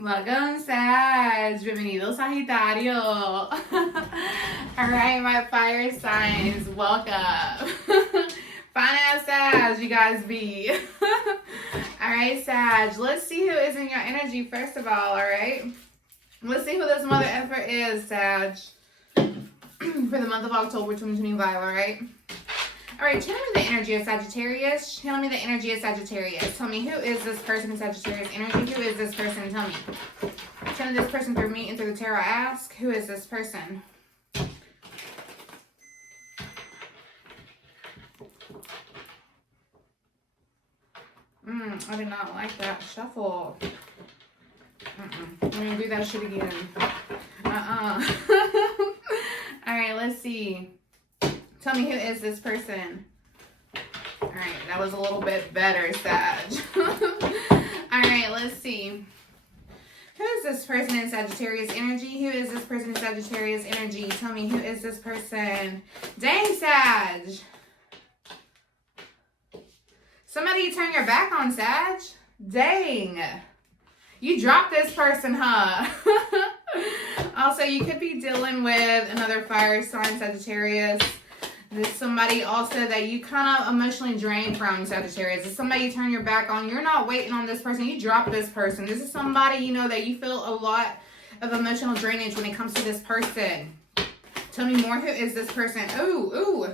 Welcome, Sag. Bienvenido, Sagitario. All right, my fire signs, welcome. Fine ass Sag, you guys be. All right, Sag, let's see who is in your energy first of all right? Let's see who this mother effer is, Sag, for the month of October 2025, all right? All right, channel me the energy of Sagittarius. Channel me the energy of Sagittarius. Tell me, who is this person in Sagittarius energy? Who is this person? Tell me. Channel this person through me and through the tarot. Ask, who is this person? I did not like that shuffle. I'm going to do that shit again. All right, let's see. Tell me, who is this person? All right, that was a little bit better, Sag. All right, let's see. Who is this person in Sagittarius energy? Who is this person in Sagittarius energy? Tell me, who is this person? Dang, Sag. Somebody turn your back on, Sag. Dang. You dropped this person, huh? Also, you could be dealing with another fire sign, Sagittarius. There's somebody also that you kind of emotionally drain from, Sagittarius. It's somebody you turn your back on. You're not waiting on this person. You drop this person. This is somebody, you know, that you feel a lot of emotional drainage when it comes to this person. Tell me more. Who is this person? Ooh.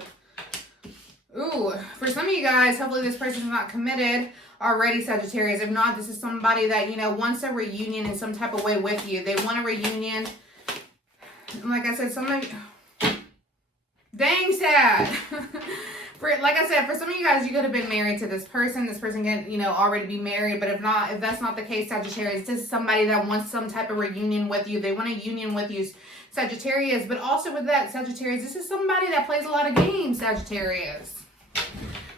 For some of you guys, hopefully this person is not committed already, Sagittarius. If not, this is somebody that, you know, wants a reunion in some type of way with you. They want a reunion. Like I said, somebody... Dang, Sad. Like I said, for some of you guys, you could have been married to this person. This person can, you know, already be married. But if that's not the case, Sagittarius, this is somebody that wants some type of reunion with you. They want a union with you, Sagittarius. But also with that, Sagittarius, this is somebody that plays a lot of games, Sagittarius.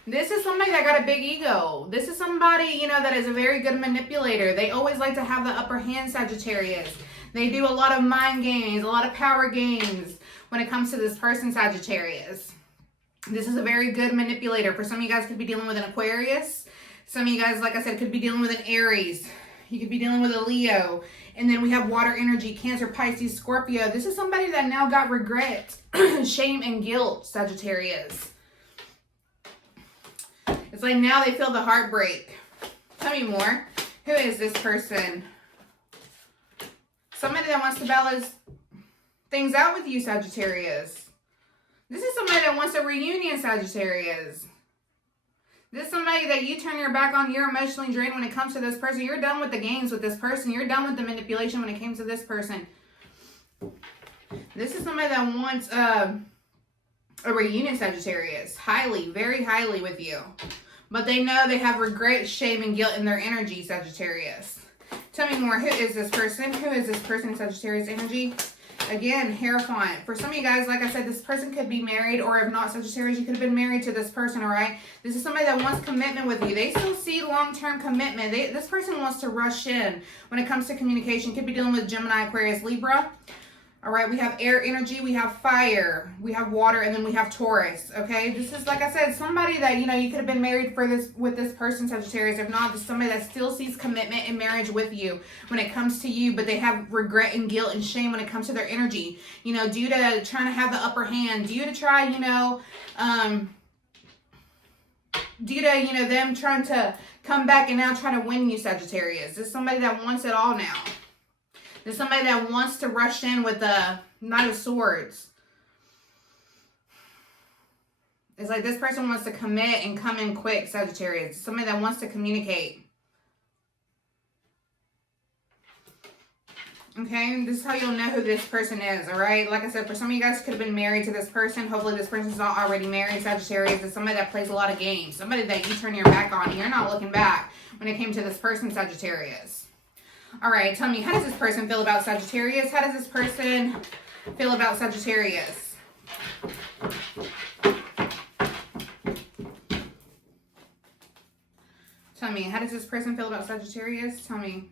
This is somebody that got a big ego. This is somebody, you know, that is a very good manipulator. They always like to have the upper hand, Sagittarius. They do a lot of mind games, a lot of power games when it comes to this person, Sagittarius. This is a very good manipulator. For some of you guys could be dealing with an Aquarius. Some of you guys, like I said, could be dealing with an Aries. You could be dealing with a Leo. And then we have water energy, Cancer, Pisces, Scorpio. This is somebody that now got regret, shame, and guilt, Sagittarius. It's like now they feel the heartbreak. Tell me more. Who is this person? Somebody that wants to balance things out with you, Sagittarius. This is somebody that wants a reunion, Sagittarius. This is somebody that you turn your back on. You're emotionally drained when it comes to this person. You're done with the games with this person. You're done with the manipulation when it comes to this person. This is somebody that wants a reunion, Sagittarius. Highly, very highly with you. But they know they have regret, shame, and guilt in their energy, Sagittarius. Tell me more. Who is this person? Who is this person in Sagittarius energy? Again, Hierophant. For some of you guys, like I said, this person could be married, or if not, Sagittarius, you could have been married to this person, all right? This is somebody that wants commitment with you. They still see long-term commitment. This person wants to rush in when it comes to communication. Could be dealing with Gemini, Aquarius, Libra. All right, we have air energy, we have fire, we have water, and then we have Taurus, okay? This is, like I said, somebody that, you know, you could have been married with this person, Sagittarius. If not, this is somebody that still sees commitment and marriage with you when it comes to you, but they have regret and guilt and shame when it comes to their energy, you know, due to trying to have the upper hand, due to try, you know, due to, you know, them trying to come back and now trying to win you, Sagittarius. This is somebody that wants it all now. There's somebody that wants to rush in with the Knight of Swords. It's like this person wants to commit and come in quick, Sagittarius. Somebody that wants to communicate. Okay, this is how you'll know who this person is, all right? Like I said, for some of you guys could have been married to this person. Hopefully this person's not already married, Sagittarius. It's somebody that plays a lot of games. Somebody that you turn your back on. You're not looking back when it came to this person, Sagittarius. All right, tell me, how does this person feel about Sagittarius? How does this person feel about Sagittarius? Tell me, how does this person feel about Sagittarius? Tell me.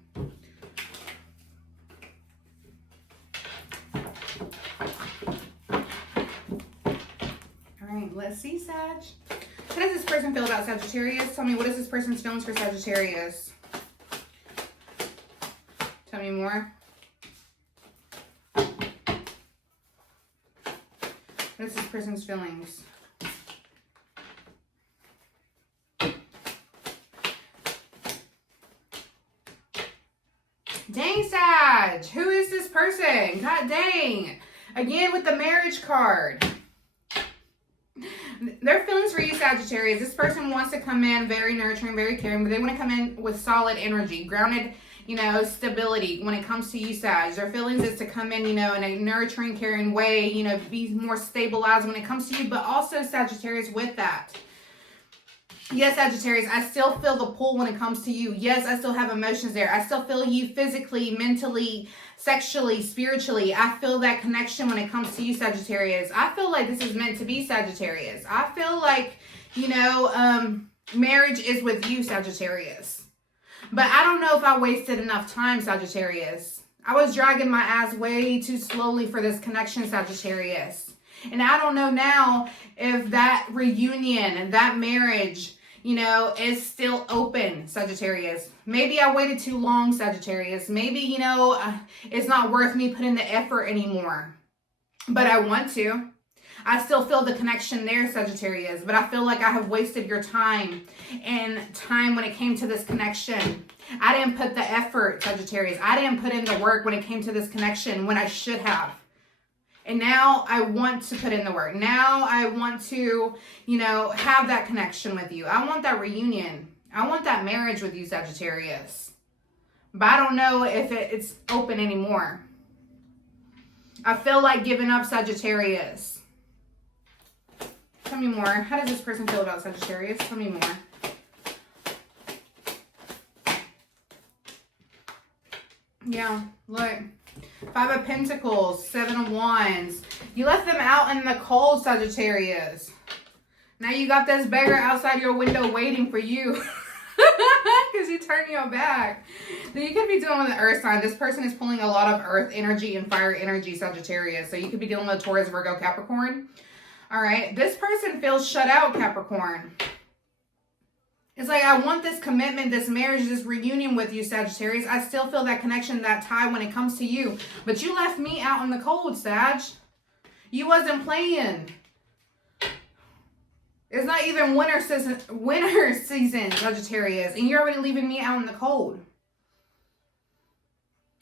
All right, let's see, Sag. How does this person feel about Sagittarius? Tell me, what is this person's feelings for Sagittarius? Tell me more. What's this person's feelings? Dang, Sag. Who is this person? God dang. Again with the marriage card. Their feelings for you, Sagittarius. This person wants to come in very nurturing, very caring, but they want to come in with solid energy, grounded, you know, stability when it comes to you, Sag. Their feelings is to come in, you know, in a nurturing, caring way, you know, be more stabilized when it comes to you, but also, Sagittarius, with that. Yes, Sagittarius, I still feel the pull when it comes to you. Yes, I still have emotions there. I still feel you physically, mentally, sexually, spiritually. I feel that connection when it comes to you, Sagittarius. I feel like this is meant to be, Sagittarius. I feel like, you know, marriage is with you, Sagittarius. But I don't know if I wasted enough time, Sagittarius. I was dragging my ass way too slowly for this connection, Sagittarius. And I don't know now if that reunion, that marriage, you know, is still open, Sagittarius. Maybe I waited too long, Sagittarius. Maybe, you know, it's not worth me putting the effort anymore. But I want to. I still feel the connection there, Sagittarius. But I feel like I have wasted your time and time when it came to this connection. I didn't put the effort, Sagittarius. I didn't put in the work when it came to this connection when I should have. And now I want to put in the work. Now I want to, you know, have that connection with you. I want that reunion. I want that marriage with you, Sagittarius. But I don't know if it's open anymore. I feel like giving up, Sagittarius. Tell me more. How does this person feel about Sagittarius? Tell me more. Yeah, look. 5 of Pentacles, 7 of Wands. You left them out in the cold, Sagittarius. Now you got this beggar outside your window waiting for you. Because you turned your back. Then you could be dealing with an earth sign. This person is pulling a lot of earth energy and fire energy, Sagittarius. So you could be dealing with Taurus, Virgo, Capricorn. All right. This person feels shut out, Capricorn. It's like, I want this commitment, this marriage, this reunion with you, Sagittarius. I still feel that connection, that tie when it comes to you. But you left me out in the cold, Sag. You wasn't playing. It's not even winter season, Sagittarius. And you're already leaving me out in the cold.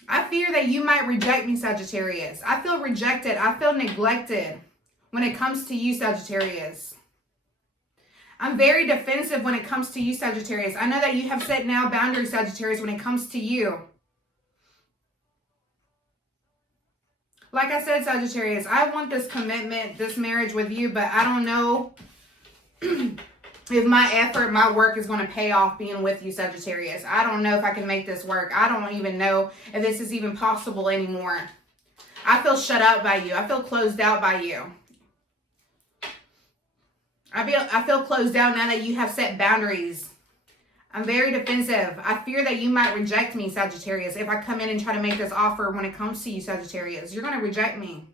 I fear that you might reject me, Sagittarius. I feel rejected. I feel neglected when it comes to you, Sagittarius. I'm very defensive when it comes to you, Sagittarius. I know that you have set now boundaries, Sagittarius, when it comes to you. Like I said, Sagittarius, I want this commitment, this marriage with you, but I don't know if my effort, my work is going to pay off being with you, Sagittarius. I don't know if I can make this work. I don't even know if this is even possible anymore. I feel shut out by you. I feel closed out by you. I feel closed down now that you have set boundaries. I'm very defensive. I fear that you might reject me, Sagittarius. If I come in and try to make this offer when it comes to you, Sagittarius, you're going to reject me.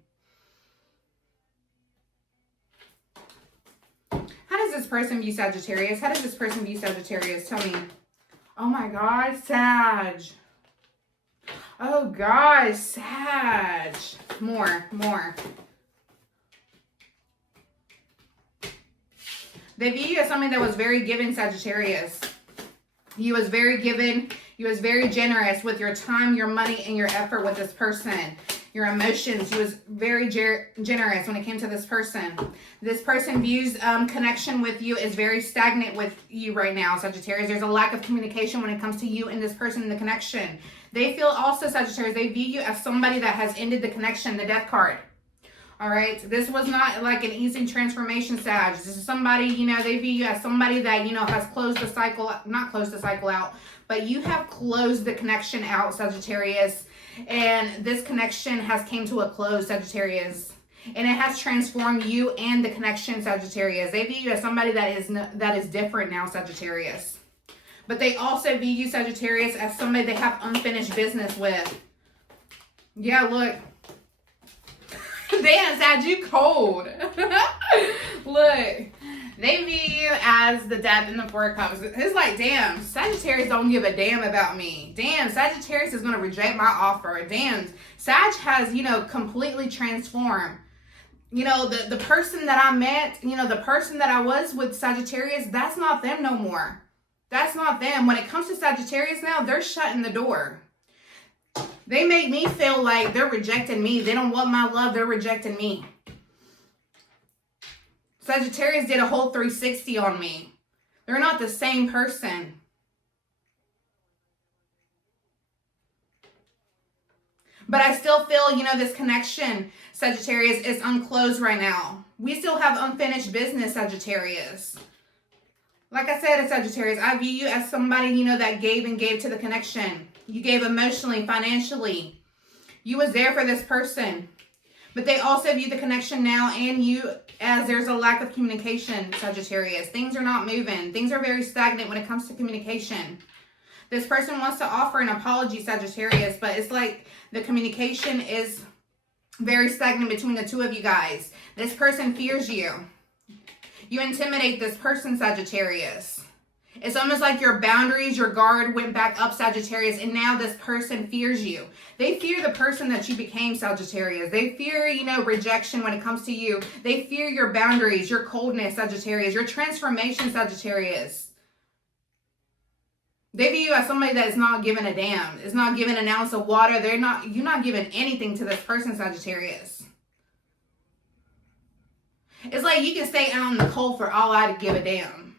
How does this person view Sagittarius? How does this person view Sagittarius? Tell me. Oh my God, Sag. Oh God, Sag. More. They view you as something that was very given, Sagittarius. You was very given. You was very generous with your time, your money, and your effort with this person. Your emotions. You was very generous when it came to this person. This person views connection with you is very stagnant with you right now, Sagittarius. There's a lack of communication when it comes to you and this person in the connection. They feel also, Sagittarius, they view you as somebody that has ended the connection, the death card. All right, this was not like an easy transformation, Sag. This is somebody, you know, they view you as somebody that, you know, has closed the cycle, not closed the cycle out, but you have closed the connection out, Sagittarius. And this connection has came to a close, Sagittarius. And it has transformed you and the connection, Sagittarius. They view you as somebody that is different now, Sagittarius. But they also view you, Sagittarius, as somebody they have unfinished business with. Yeah, look. Damn, Sag, you cold. Look, They view you as the death in the Four of Cups. It's like, damn, Sagittarius don't give a damn about me. Damn, Sagittarius is going to reject my offer. Damn, Sag has, you know, completely transformed. You know, the person that I met, you know, the person that I was with Sagittarius, that's not them no more. That's not them. When it comes to Sagittarius now, they're shutting the door. They make me feel like they're rejecting me. They don't want my love. They're rejecting me. Sagittarius did a whole 360 on me. They're not the same person. But I still feel, you know, this connection, Sagittarius, is unclosed right now. We still have unfinished business, Sagittarius. Like I said, Sagittarius, I view you as somebody, you know, that gave and gave to the connection. You gave emotionally, financially. You was there for this person. But they also view the connection now and you as there's a lack of communication, Sagittarius. Things are not moving. Things are very stagnant when it comes to communication. This person wants to offer an apology, Sagittarius, but it's like the communication is very stagnant between the two of you guys. This person fears you. You intimidate this person, Sagittarius. It's almost like your boundaries, your guard went back up, Sagittarius, and now this person fears you. They fear the person that you became, Sagittarius. They fear, you know, rejection when it comes to you. They fear your boundaries, your coldness, Sagittarius, your transformation, Sagittarius. They view you as somebody that is not giving a damn. Is not giving an ounce of water. You're not giving anything to this person, Sagittarius. It's like you can stay out in the cold for all I give a damn.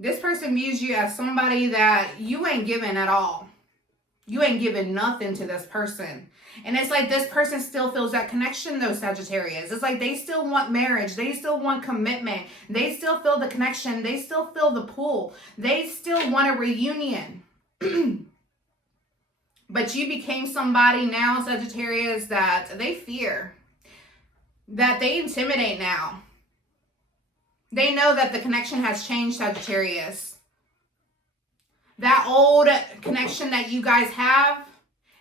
This person views you as somebody that you ain't giving at all. You ain't giving nothing to this person. And it's like this person still feels that connection though, Sagittarius. It's like they still want marriage. They still want commitment. They still feel the connection. They still feel the pull. They still want a reunion. But you became somebody now, Sagittarius, that they fear. That they intimidate now. They know that the connection has changed, Sagittarius. That old connection that you guys have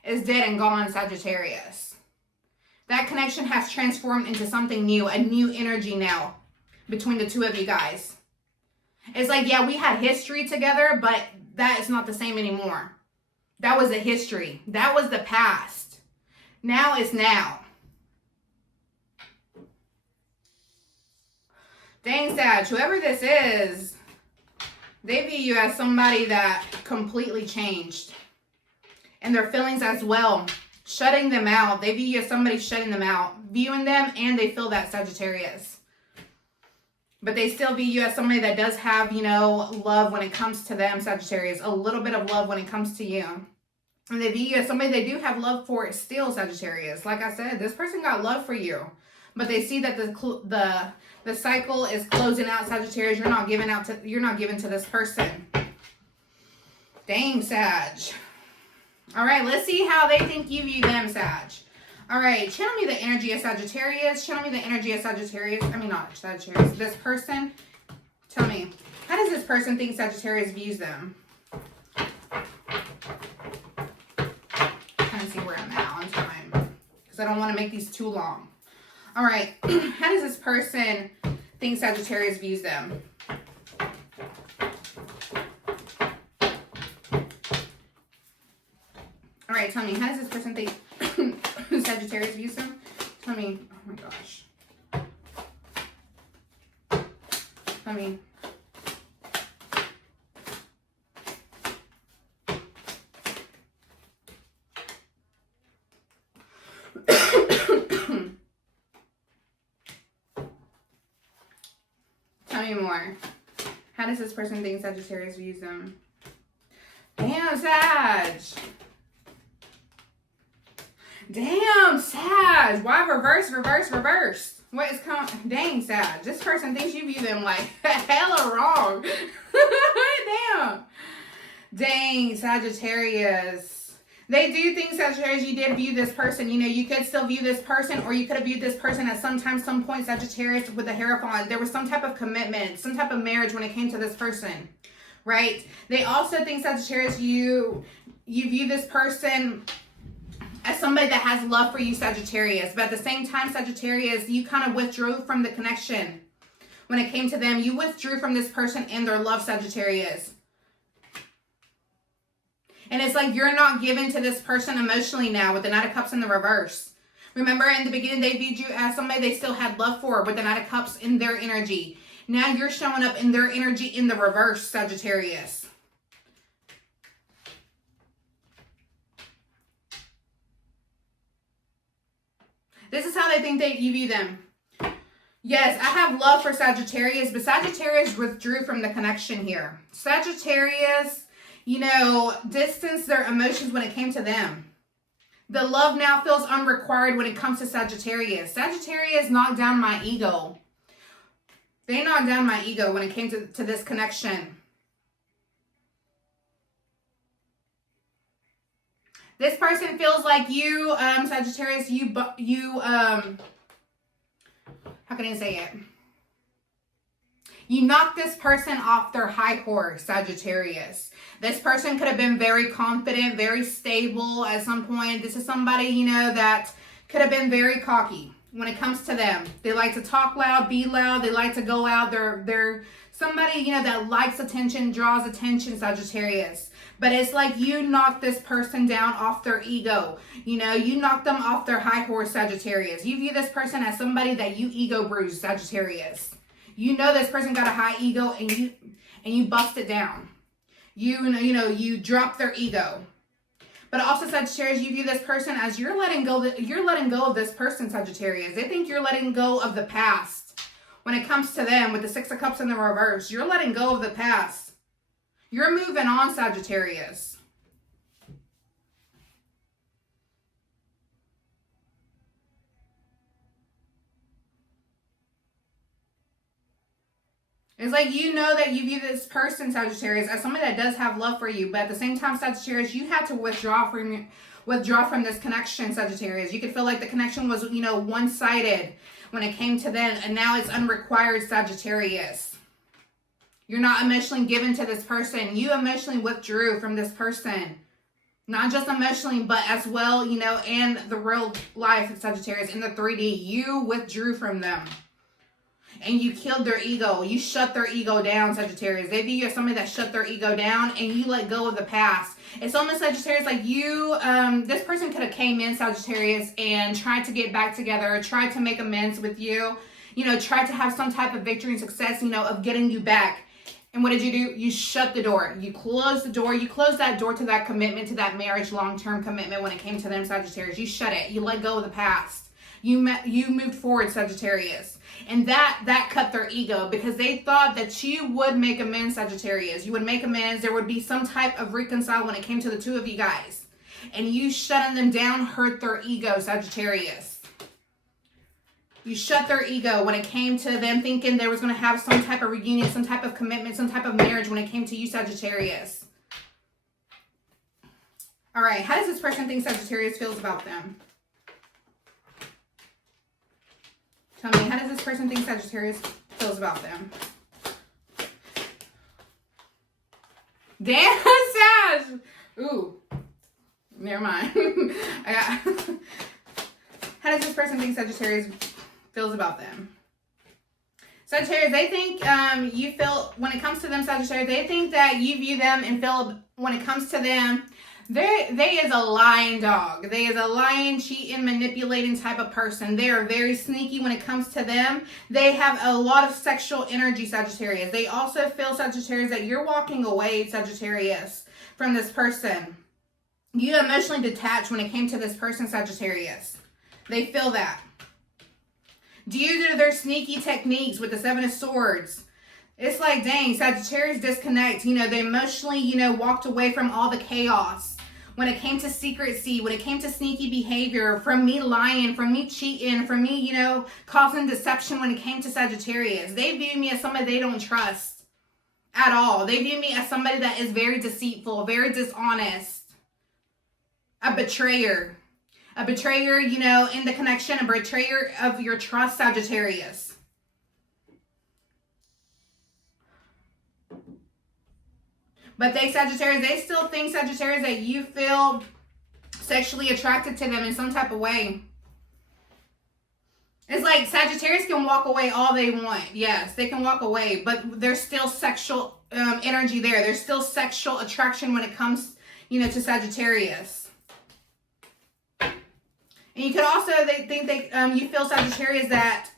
is dead and gone, Sagittarius. That connection has transformed into something new, a new energy now between the two of you guys. It's like, yeah, we had history together, but that is not the same anymore. That was a history. That was the past. Now is now. Dang, Sag, whoever this is, they view you as somebody that completely changed. And their feelings as well. Shutting them out. They view you as somebody shutting them out. Viewing them, and they feel that, Sagittarius. But they still view you as somebody that does have, you know, love when it comes to them, Sagittarius. A little bit of love when it comes to you. And they view you as somebody they do have love for still, Sagittarius. Like I said, this person got love for you. But they see that the cycle is closing out, Sagittarius. You're not giving to this person. Dang, Sag. All right, let's see how they think you view them, Sag. All right, channel me the energy of Sagittarius. Channel me the energy of Sagittarius. I mean, not Sagittarius. This person. Tell me, how does this person think Sagittarius views them? Trying to see where I'm at on time, because I don't want to make these too long. All right, how does this person think Sagittarius views them? All right, tell me, how does this person think Sagittarius views them? Tell me, oh my gosh. Tell me. Tell me more. How does this person think Sagittarius views them? Damn, Sag. Damn, Sag. Why reverse? What is coming? Dang, Sag. This person thinks you view them like hella wrong. Damn. Dang, Sagittarius. They do think, Sagittarius, you did view this person. You know, you could still view this person, or you could have viewed this person at some point, Sagittarius, with the Hierophant. There was some type of commitment, some type of marriage when it came to this person, right? They also think, Sagittarius, you view this person as somebody that has love for you, Sagittarius. But at the same time, Sagittarius, you kind of withdrew from the connection when it came to them. You withdrew from this person and their love, Sagittarius. And it's like you're not given to this person emotionally now with the Knight of Cups in the reverse. Remember, in the beginning, they viewed you as somebody they still had love for with the Knight of Cups in their energy. Now you're showing up in their energy in the reverse, Sagittarius. This is how they think that you view them. Yes, I have love for Sagittarius, but Sagittarius withdrew from the connection here. Sagittarius, you know, distanced their emotions when it came to them. The love now feels unrequired when it comes to Sagittarius. Sagittarius knocked down my ego. They knocked down my ego when it came to this connection. This person feels like you, Sagittarius, how can I say it? You knocked this person off their high horse, Sagittarius. This person could have been very confident, very stable at some point. This is somebody, you know, that could have been very cocky when it comes to them. They like to talk loud, be loud. They like to go out. They're somebody, you know, that likes attention, draws attention, Sagittarius. But it's like you knocked this person down off their ego. You know, you knocked them off their high horse, Sagittarius. You view this person as somebody that you ego bruised, Sagittarius. You know this person got a high ego and you bust it down. You drop their ego. But also, Sagittarius, you view this person as you're letting go of this person, Sagittarius. They think you're letting go of the past. When it comes to them with the Six of Cups in the reverse, you're letting go of the past. You're moving on, Sagittarius. It's like you know that you view this person, Sagittarius, as somebody that does have love for you. But at the same time, Sagittarius, you had to withdraw from this connection, Sagittarius. You could feel like the connection was, you know, one-sided when it came to them. And now it's unrequired, Sagittarius. You're not emotionally given to this person. You emotionally withdrew from this person. Not just emotionally, but as well, you know, in the real life of Sagittarius, in the 3D, you withdrew from them. And you killed their ego. You shut their ego down, Sagittarius. They view you as somebody that shut their ego down and you let go of the past. It's almost, Sagittarius, like you, this person could have came in, Sagittarius, and tried to get back together, tried to make amends with you, you know, tried to have some type of victory and success, you know, of getting you back. And what did you do? You shut the door. You closed the door. You closed that door to that commitment, to that marriage, long-term commitment when it came to them, Sagittarius. You shut it. You let go of the past. You moved forward, Sagittarius. And that cut their ego because they thought that you would make amends, Sagittarius. You would make amends. There would be some type of reconcile when it came to the two of you guys. And you shutting them down hurt their ego, Sagittarius. You shut their ego when it came to them thinking there was going to have some type of reunion, some type of commitment, some type of marriage when it came to you, Sagittarius. All right, how does this person think Sagittarius feels about them? Tell me, how does this person think Sagittarius feels about them? Damn, Sag! Ooh, never mind. How does this person think Sagittarius feels about them? Sagittarius, they think you feel, when it comes to them, Sagittarius, they think that you view them and feel, when it comes to them, they is a lying dog. They is a lying, cheating, manipulating type of person. They are very sneaky when it comes to them. They have a lot of sexual energy, Sagittarius. They also feel, Sagittarius, that you're walking away, Sagittarius, from this person. You emotionally detached when it came to this person, Sagittarius. They feel that. Due to their sneaky techniques with the Seven of Swords, it's like, dang, Sagittarius disconnect. You know, they emotionally, you know, walked away from all the chaos. When it came to secrecy, when it came to sneaky behavior, from me lying, from me cheating, from me, you know, causing deception when it came to Sagittarius. They view me as somebody they don't trust at all. They view me as somebody that is very deceitful, very dishonest, a betrayer. A betrayer, you know, in the connection, a betrayer of your trust, Sagittarius. But they, Sagittarius, they still think, Sagittarius, that you feel sexually attracted to them in some type of way. It's like Sagittarius can walk away all they want. Yes, they can walk away, but there's still sexual energy there. There's still sexual attraction when it comes, you know, to Sagittarius. And you could also, you feel Sagittarius that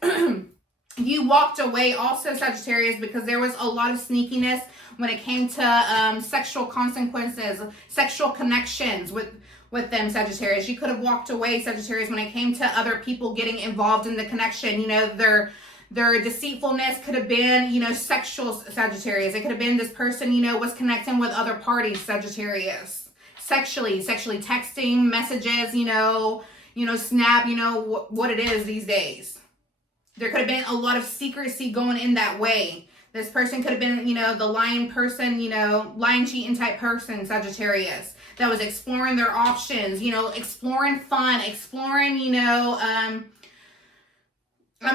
you walked away also Sagittarius because there was a lot of sneakiness when it came to sexual consequences, sexual connections with them, Sagittarius. You could have walked away, Sagittarius, when it came to other people getting involved in the connection. You know, their deceitfulness could have been, you know, sexual, Sagittarius. It could have been this person, you know, was connecting with other parties, Sagittarius. Sexually texting, messages, you know, Snap, you know, what it is these days. There could have been a lot of secrecy going in that way. This person could have been, you know, the lying person, you know, lying, cheating type person, Sagittarius, that was exploring their options, you know, exploring fun, exploring, you know,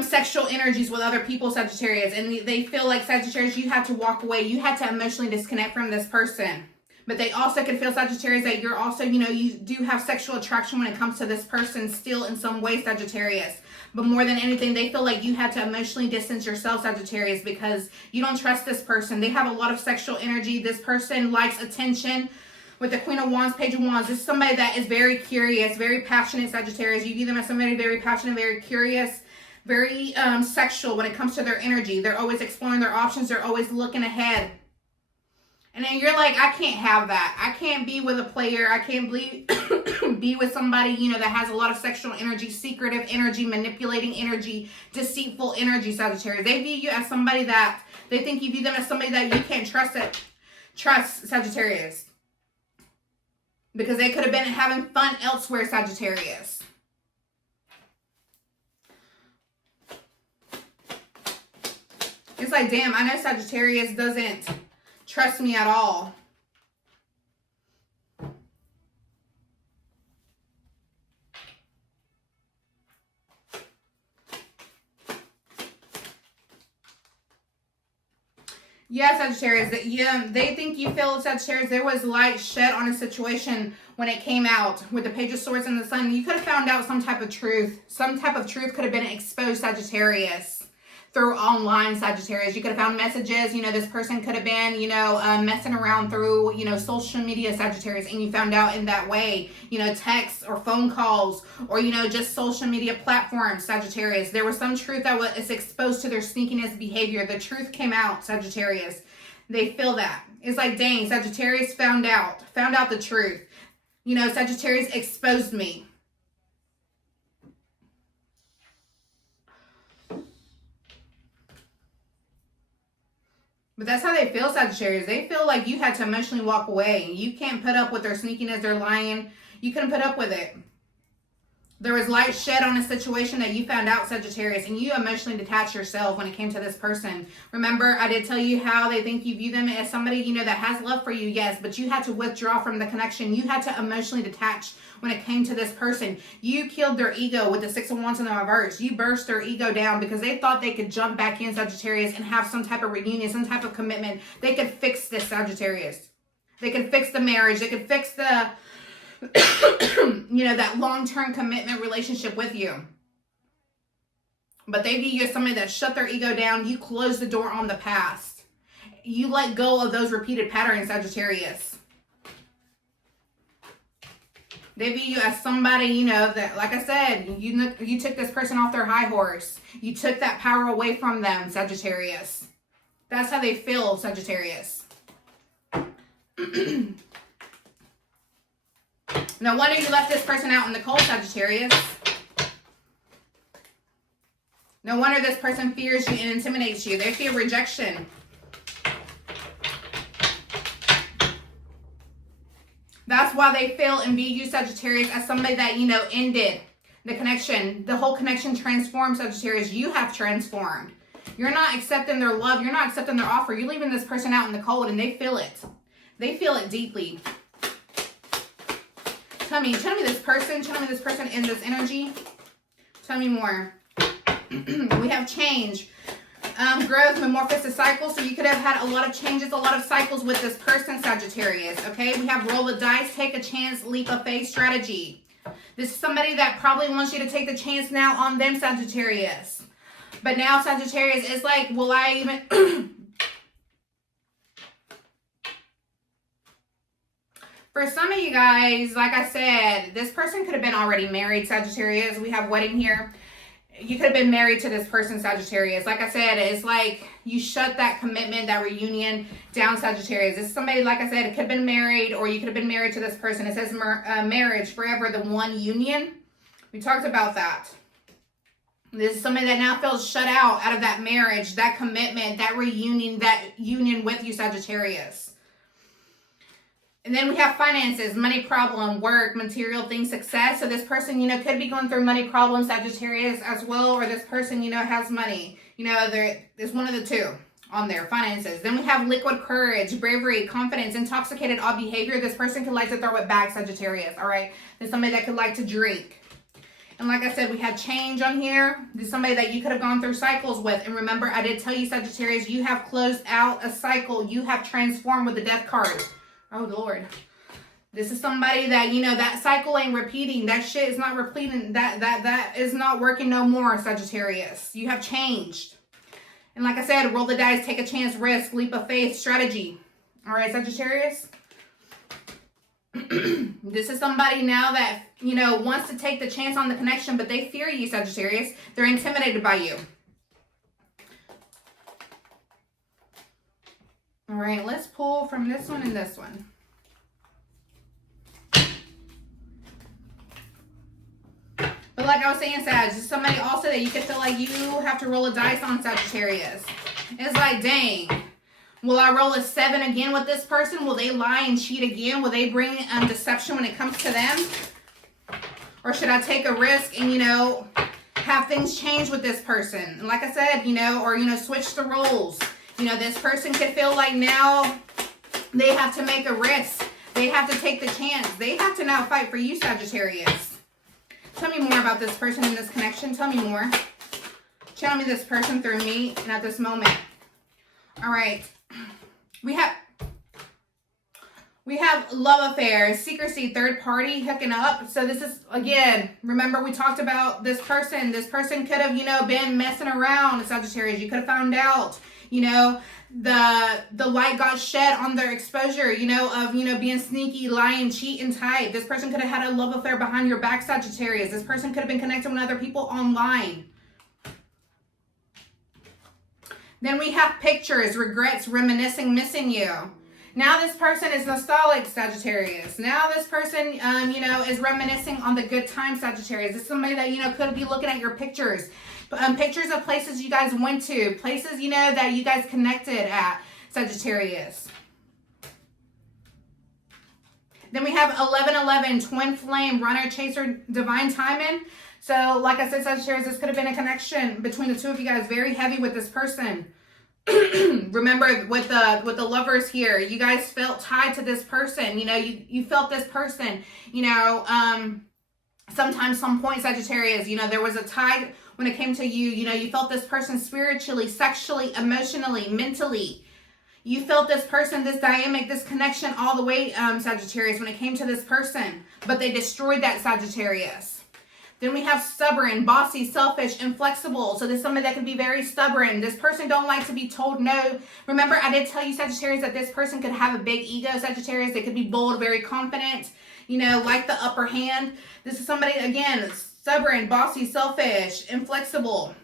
sexual energies with other people, Sagittarius. And they feel like, Sagittarius, you had to walk away. You had to emotionally disconnect from this person. But they also can feel, Sagittarius, that you're also, you know, you do have sexual attraction when it comes to this person still in some way, Sagittarius. But more than anything, they feel like you had to emotionally distance yourself, Sagittarius, because you don't trust this person. They have a lot of sexual energy. This person likes attention. With the Queen of Wands, Page of Wands, this is somebody that is very curious, very passionate, Sagittarius. You view them as somebody very passionate, very curious, very sexual when it comes to their energy. They're always exploring their options. They're always looking ahead. And then you're like, I can't have that. I can't be with a player. I can't be with somebody, you know, that has a lot of sexual energy, secretive energy, manipulating energy, deceitful energy, Sagittarius. They view you as somebody that, they think you view them as somebody that you can't trust, Sagittarius. Because they could have been having fun elsewhere, Sagittarius. It's like, damn, I know Sagittarius doesn't trust me at all. Yeah, Sagittarius. Yeah, they think you feel, Sagittarius. There was light shed on a situation when it came out with the Page of Swords and the Sun. You could have found out some type of truth. Some type of truth could have been exposed, Sagittarius, through online, Sagittarius. You could have found messages. You know, this person could have been, you know, messing around through, you know, social media, Sagittarius, and you found out in that way, you know, texts or phone calls or, you know, just social media platforms, Sagittarius. There was some truth that was exposed to their sneakiness behavior. The truth came out, Sagittarius. They feel that. It's like, dang, Sagittarius found out the truth. You know, Sagittarius exposed me. But that's how they feel, Sagittarius. They feel like you had to emotionally walk away. You can't put up with their sneakiness, their lying. You couldn't put up with it. There was light shed on a situation that you found out, Sagittarius, and you emotionally detached yourself when it came to this person. Remember, I did tell you how they think you view them as somebody, you know, that has love for you, yes, but you had to withdraw from the connection. You had to emotionally detach when it came to this person. You killed their ego with the Six of Wands in the reverse. You burst their ego down because they thought they could jump back in, Sagittarius, and have some type of reunion, some type of commitment. They could fix this, Sagittarius. They could fix the marriage. They could fix the you know, that long-term commitment relationship with you. But they view you as somebody that shut their ego down. You close the door on the past. You let go of those repeated patterns, Sagittarius. They view you as somebody, you know, that, like I said, you took this person off their high horse. You took that power away from them, Sagittarius. That's how they feel, Sagittarius. No wonder you left this person out in the cold, Sagittarius. No wonder this person fears you and intimidates you. They fear rejection. That's why they feel and view you, Sagittarius, as somebody that, you know, ended the connection. The whole connection transformed, Sagittarius. You have transformed. You're not accepting their love. You're not accepting their offer. You're leaving this person out in the cold, and they feel it. They feel it deeply. Tell me this person in this energy. Tell me more. We have change, growth, metamorphosis, cycle. So you could have had a lot of changes, a lot of cycles with this person, Sagittarius. Okay, we have roll the dice, take a chance, leap of faith strategy. This is somebody that probably wants you to take the chance now on them, Sagittarius. But now, Sagittarius, it's like, will I even... For some of you guys, like I said, this person could have been already married, Sagittarius. We have wedding here. You could have been married to this person, Sagittarius. Like I said, it's like you shut that commitment, that reunion down, Sagittarius. This is somebody, like I said, it could have been married, or you could have been married to this person. It says marriage, forever, the one union. We talked about that. This is somebody that now feels shut out of that marriage, that commitment, that reunion, that union with you, Sagittarius. And then we have finances, money problem, work, material things, success. So this person, you know, could be going through money problems, Sagittarius, as well. Or this person, you know, has money. You know, there's one of the two on there, finances. Then we have liquid courage, bravery, confidence, intoxicated odd behavior. This person could like to throw it back, Sagittarius, all right? There's somebody that could like to drink. And like I said, we have change on here. There's somebody that you could have gone through cycles with. And remember, I did tell you, Sagittarius, you have closed out a cycle. You have transformed with the death card. Oh, Lord. This is somebody that, you know, that cycle ain't repeating. That shit is not repeating. That is not working no more, Sagittarius. You have changed. And like I said, roll the dice, take a chance, risk, leap of faith, strategy. All right, Sagittarius? This is somebody now that, you know, wants to take the chance on the connection, but they fear you, Sagittarius. They're intimidated by you. All right, let's pull from this one and this one. But like I was saying, Sag, this is somebody also that you could feel like you have to roll a dice on, Sagittarius. It's like, dang, will I roll a 7 again with this person? Will they lie and cheat again? Will they bring deception when it comes to them? Or should I take a risk and, you know, have things change with this person? And like I said, you know, or, you know, switch the roles. You know, this person could feel like now they have to make a risk. They have to take the chance. They have to now fight for you, Sagittarius. Tell me more about this person in this connection. Tell me more. Channel me this person through me and at this moment. All right. We have love affairs, secrecy, third party, hooking up. So this is, again, remember we talked about this person. This person could have, you know, been messing around, Sagittarius. You could have found out. You know, the light got shed on their exposure, you know, of, you know, being sneaky, lying, cheating type. This person could have had a love affair behind your back, Sagittarius. This person could have been connected with other people online. Then we have pictures, regrets, reminiscing, missing you. Now this person is nostalgic, Sagittarius. Now this person, you know, is reminiscing on the good times, Sagittarius. This is somebody that, you know, could be looking at your pictures. Pictures of places you guys went to, places, you know, that you guys connected at, Sagittarius. Then we have 1111, twin flame, runner, chaser, divine timing. So, like I said, Sagittarius, this could have been a connection between the two of you guys, very heavy with this person. Remember, with the lovers here, you guys felt tied to this person. You know, you felt this person, you know, sometimes, some point, Sagittarius, you know, there was a tie when it came to you. You know, you felt this person spiritually, sexually, emotionally, mentally. You felt this person, this dynamic, this connection all the way, Sagittarius, when it came to this person. But they destroyed that, Sagittarius. Then we have stubborn, bossy, selfish, inflexible. So there's somebody that can be very stubborn. This person don't like to be told no. Remember, I did tell you, Sagittarius, that this person could have a big ego, Sagittarius. They could be bold, very confident, you know, like the upper hand. This is somebody, again, stubborn, bossy, selfish, inflexible.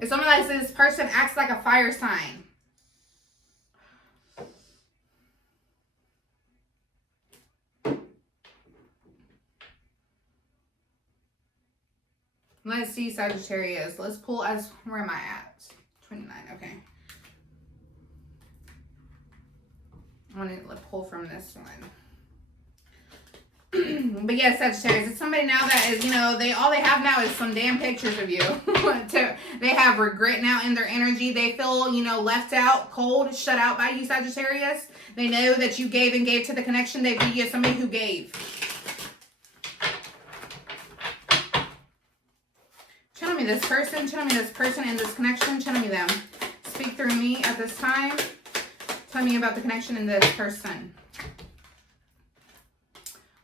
If someone like this person acts like a fire sign. Let's see, Sagittarius. Let's pull as, where am I at? 29, okay. I want to pull from this one. But yeah, Sagittarius, it's somebody now that is, you know, all they have now is some damn pictures of you. They have regret now in their energy. They feel, you know, left out, cold, shut out by you, Sagittarius. They know that you gave and gave to the connection. They view you as somebody who gave. Channel me this person. Channel me this person in this connection. Channel me them. Speak through me at this time. Tell me about the connection in this person.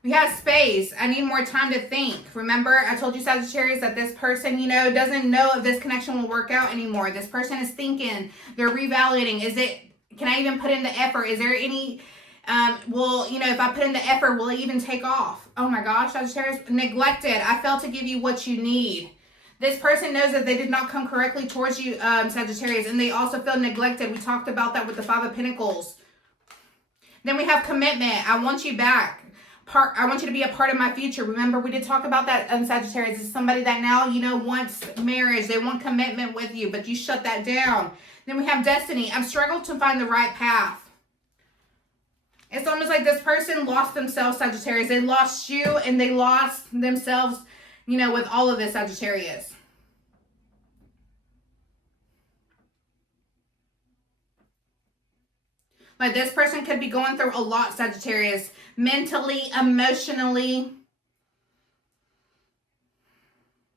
We have space. I need more time to think. Remember, I told you, Sagittarius, that this person, you know, doesn't know if this connection will work out anymore. This person is thinking. They're reevaluating. Can I even put in the effort? Is there any, you know, if I put in the effort, will it even take off? Oh my gosh, Sagittarius. Neglected. I failed to give you what you need. This person knows that they did not come correctly towards you, Sagittarius, and they also feel neglected. We talked about that with the Five of Pentacles. Then we have commitment. I want you back. I want you to be a part of my future. Remember, we did talk about that, Sagittarius. It's somebody that now, you know, wants marriage. They want commitment with you, but you shut that down. Then we have destiny. I've struggled to find the right path. It's almost like this person lost themselves, Sagittarius. They lost you and they lost themselves, you know, with all of this, Sagittarius. Like this person could be going through a lot, Sagittarius. Mentally, emotionally.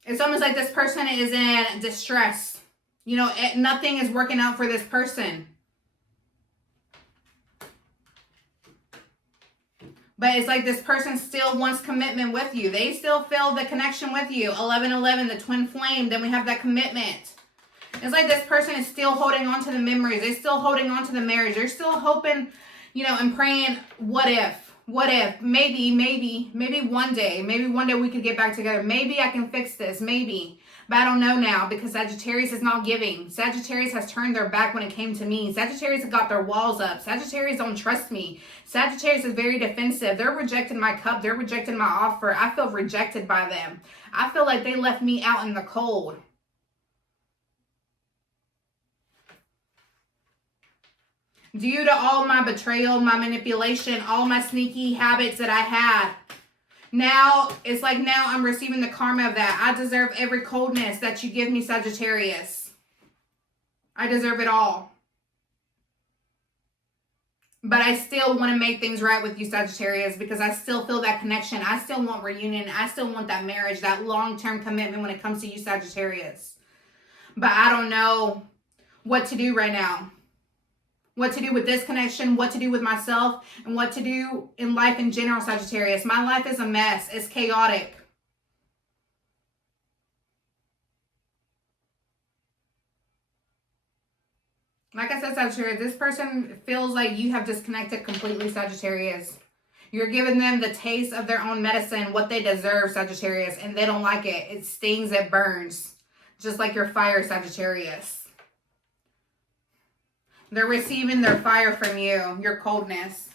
It's almost like this person is in distress. You know, nothing is working out for this person. But it's like this person still wants commitment with you. They still feel the connection with you. 11-11, the twin flame. Then we have that commitment. It's like this person is still holding on to the memories. They're still holding on to the marriage. They're still hoping, you know, and praying, what if? What if? Maybe one day we could get back together. Maybe I can fix this. Maybe. But I don't know now because Sagittarius is not giving. Sagittarius has turned their back when it came to me. Sagittarius has got their walls up. Sagittarius don't trust me. Sagittarius is very defensive. They're rejecting my cup. They're rejecting my offer. I feel rejected by them. I feel like they left me out in the cold. Due to all my betrayal, my manipulation, all my sneaky habits that I had. Now, it's like now I'm receiving the karma of that. I deserve every coldness that you give me, Sagittarius. I deserve it all. But I still want to make things right with you, Sagittarius, because I still feel that connection. I still want reunion. I still want that marriage, that long-term commitment when it comes to you, Sagittarius. But I don't know what to do right now. What to do with this connection, what to do with myself, and what to do in life in general, Sagittarius. My life is a mess. It's chaotic. Like I said, Sagittarius, this person feels like you have disconnected completely, Sagittarius. You're giving them the taste of their own medicine, what they deserve, Sagittarius, and they don't like it. It stings, it burns. Just like your fire, Sagittarius. They're receiving their fire from you, your coldness.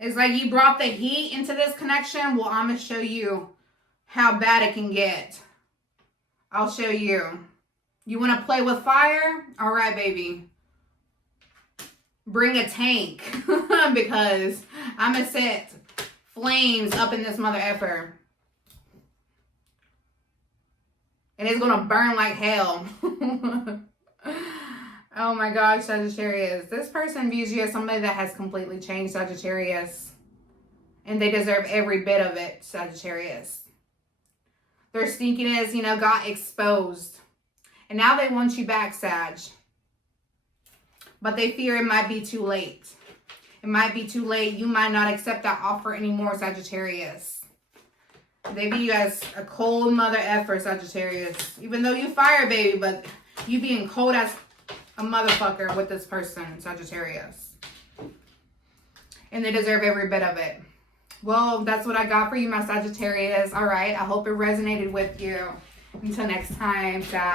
It's like you brought the heat into this connection. Well, I'm going to show you how bad it can get. I'll show you. You want to play with fire? All right, baby. Bring a tank because I'm going to set flames up in this mother effer. And it's going to burn like hell. Oh my gosh, Sagittarius. This person views you as somebody that has completely changed, Sagittarius. And they deserve every bit of it, Sagittarius. Their sneakiness, you know, got exposed. And now they want you back, Sag. But they fear it might be too late. It might be too late. You might not accept that offer anymore, Sagittarius. They view you as a cold mother effer, Sagittarius. Even though you fire, baby, but you being cold as a motherfucker with this person, Sagittarius. And they deserve every bit of it. Well, that's what I got for you, my Sagittarius. All right, I hope it resonated with you. Until next time, Sag.